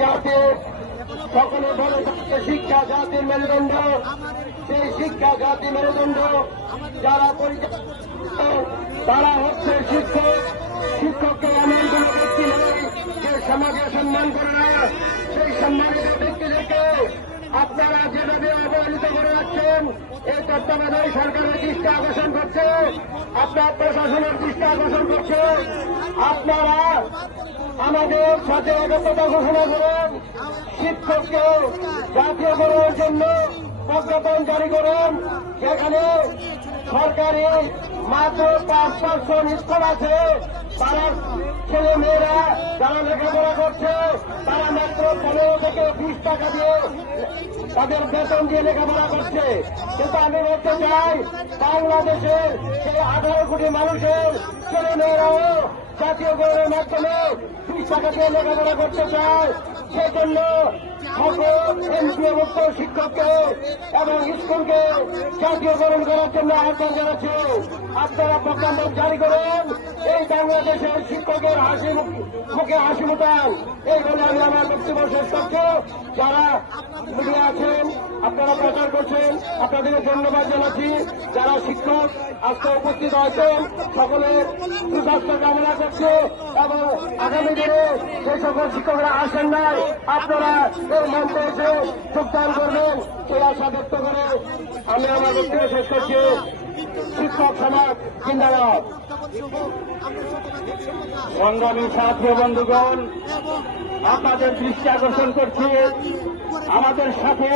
জাতি সকলে বলে থাকে শিক্ষা জাতির মেরুদণ্ড। সেই শিক্ষা জাতি মেরুদণ্ড যারা পরিচালনা তারা হচ্ছে শিক্ষক। শিক্ষককে এমন কোন ব্যক্তি নেই যে সমাজে সম্মান করে না। সেই সম্মানিত ব্যক্তিদেরকে আপনারা যেভাবে অবহেলিত করে যাচ্ছেন, এই তত্ত্বাবধায়ক সরকারের দৃষ্টি আকর্ষণ করছে, আপনার প্রশাসনের দৃষ্টি আকর্ষণ করছে। আপনারা আমাদের সাথে একত্রতা ঘোষণা করেন, শিক্ষককে জাতীয়করণের জন্য প্রজ্ঞাপন জারি করুন। যেখানে সরকারি মাত্র 5% স্কুল আছে, তারা ছেলে মেয়েরা যারা লেখাপড়া করছে তারা মাত্র 15 থেকে 20 টাকা দিয়ে তাদের বেতন দিয়ে লেখাপড়া করছে। কিন্তু আমি বলতে চাই, বাংলাদেশের সেই 18 কোটি মানুষের ছেলে মেয়েরাও জাতীয়করণের মাধ্যমে 20 টাকা দিয়ে লেখাপড়া করতে চায়। সেজন্য সকল এমপিওভুক্ত শিক্ষককে এবং স্কুলকে জাতীয়করণ করার জন্য আহ্বান জানাচ্ছি। আপনারা প্রজ্ঞাপন জারি করেন, এই বাংলাদেশের শিক্ষকের মুখে হাসি মুটান। এই বলে আমি আমার বক্তব্য শেষ করছি। যারা মিডিয়া আছেন, আপনারা প্রচার করছেন, আপনাদেরকে ধন্যবাদ জানাচ্ছি। যারা শিক্ষক আজকে উপস্থিত হয়েছেন সকলের সুস্বাস্থ্য কামনা করছে এবং আগামী দিনে যে সকল শিক্ষকরা আসেন নাই আপনারা এই মঞ্চে এসে যোগদান করবেন সেই আশা ব্যক্ত করে আমি আমার বক্তব্য শেষ করছি। শিক্ষক সমাজ জিন্দাবাদ। সংগ্রামী ছাত্র বন্ধুগণ, আপনাদের দৃষ্টি আকর্ষণ করছি, আমাদের সাথে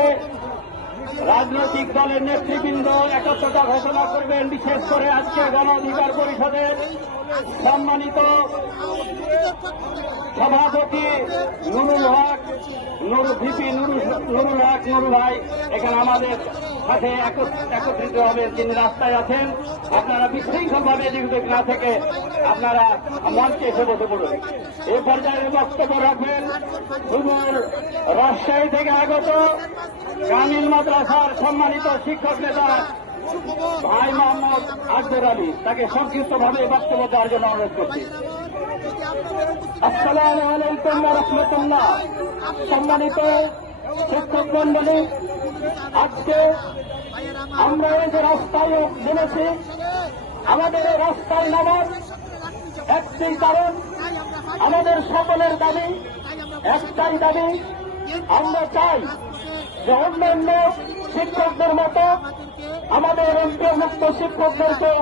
রাজনৈতিক দলের নেতৃবৃন্দ একত্রতা ঘোষণা করবেন। বিশেষ করে আজকে গণ অধিকার পরিষদের সম্মানিত সভাপতি নুরুল হক, ভিপি নুরুল হক নুরু ভাই এখানে আমাদের সাথে একত্রিত হবেন। তিনি রাস্তায় আছেন, আপনারা বিশৃঙ্খলভাবে এদিক না থেকে আপনারা মঞ্চে এসে বসে পড়ুন। এই পর্যায়ে বক্তব্য রাখবেন রাজশাহী থেকে আগত কামিল মাদ্রাসার সম্মানিত শিক্ষক নেতা ভাই মোহাম্মদ আকবর আলী। তাকে সংক্ষিপ্তভাবে বক্তব্য দেওয়ার জন্য অনুরোধ করছি। আসসালামু আলাইকুম ওয়া রাহমাতুল্লাহ। সম্মানিত শিক্ষক মন্ডলী, আজকে আমরা এই যে রাস্তায় নেমেছি, আমাদের এই রাস্তায় নামার একটি কারণ, আমাদের সকলের দাবি একটাই দাবি, আমরা চাই যে অন্যান্য শিক্ষকদের মতো আমাদের এমপিওভুক্ত শিক্ষকদেরকেও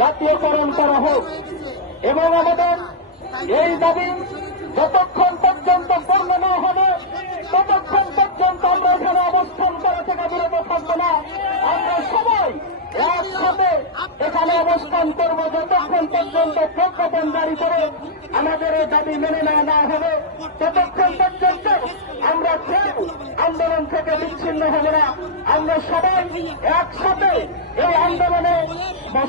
জাতীয়করণ করা হোক এবং আমাদের এই দাবি যতক্ষণ পর্যন্ত পূর্ণ না হবে ততক্ষণ পর্যন্ত আমরা এখানে অবস্থান করা থেকে বিরত থাকবো না। আমরা সবাই একসাথে এখানে অবস্থান করবো যতক্ষণ পর্যন্ত প্রজ্ঞাপন জারি করে আমাদের এই দাবি মেনে নেওয়া হবে। ততক্ষণ পর্যন্ত আমরা কেউ আন্দোলন থেকে বিচ্ছিন্ন হব না। আমরা সবাই একসাথে এই আন্দোলনে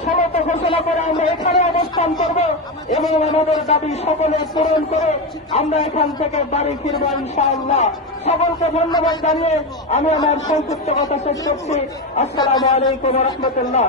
সমত ঘোষণা করে আমরা এখানে অবস্থান করব এবং আমাদের দাবি সকলে পূরণ করে আমরা এখান থেকে বাড়ি ফিরব ইনশাআল্লাহ। সকলকে ধন্যবাদ জানিয়ে আমি আমার সংক্ষিপ্ত কথা শেষ করছি। আসসালামু আলাইকুম ওয়া রাহমাতুল্লাহ।